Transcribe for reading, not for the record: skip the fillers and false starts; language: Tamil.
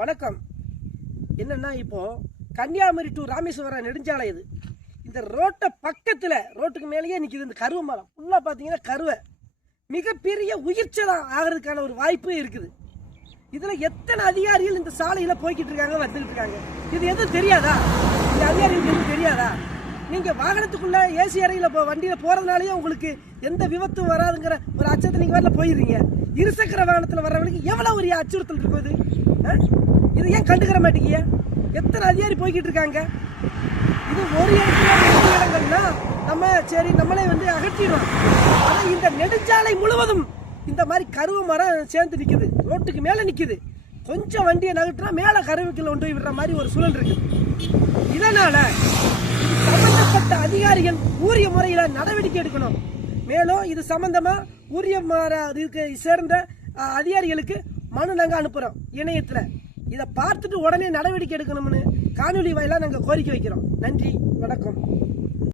வணக்கம். என்னன்னா இப்போ கன்னியாகுமரி டு ராமேஸ்வரம் நெடுஞ்சாலை இது. இந்த ரோட்டை பக்கத்தில் ரோட்டுக்கு மேலேயே நிற்கிது இந்த கருவை மரம். ஃபுல்லாக பார்த்தீங்கன்னா கருவை மிகப்பெரிய உயிர்ச்சலம் ஆகிறதுக்கான ஒரு வாய்ப்பு இருக்குது. இதில் எத்தனை அதிகாரிகள் இந்த சாலையில் போய்கிட்டு இருக்காங்க, வந்துக்கிட்டு இருக்காங்க. இது எதுவும் தெரியாதா? இந்த அதிகாரிகளுக்கு எதுவும் தெரியாதா? நீங்கள் வாகனத்துக்குள்ளே ஏசி அறையில் வண்டியில் போகிறதுனாலேயே உங்களுக்கு எந்த விபத்தும் வராதுங்கிற ஒரு அச்சத்தை நீங்கள் வரல போயிடுறீங்க. இருசக்கர வாகனத்தில் வர்றவங்களுக்கு எவ்வளோ ஒரு அச்சுறுத்தல் இருக்குது. இது ஏன் கண்டுக்கிற மாட்டேங்கிய? எத்தனை அதிகாரி போய்கிட்டு இருக்காங்க. இது ஒரு இடங்கள்னா நம்ம சரி நம்மளே அகற்றிடுவோம். ஆனால் இந்த நெடுஞ்சாலை முழுவதும் இந்த மாதிரி கருவ மரம் சேர்ந்து நிற்குது, ரோட்டுக்கு மேலே நிற்குது. கொஞ்சம் வண்டியை நகட்டினா மேலே கருவுக்குள்ள கொண்டு போய் விடுற மாதிரி ஒரு சூழல் இருக்குது. இதனால சம்பந்தப்பட்ட அதிகாரிகள் உரிய முறையில் நடவடிக்கை எடுக்கணும். மேலும் இது சம்பந்தமா உரிய இதுக்கு சேர்ந்த அதிகாரிகளுக்கு மனு நாங்கள் அனுப்புகிறோம் இணையத்தில். இதை பார்த்துட்டு உடனே நடவடிக்கை எடுக்கணும்னு காணொலி வாயிலாக நாங்கள் கோரிக்கை வைக்கிறோம். நன்றி, வணக்கம்.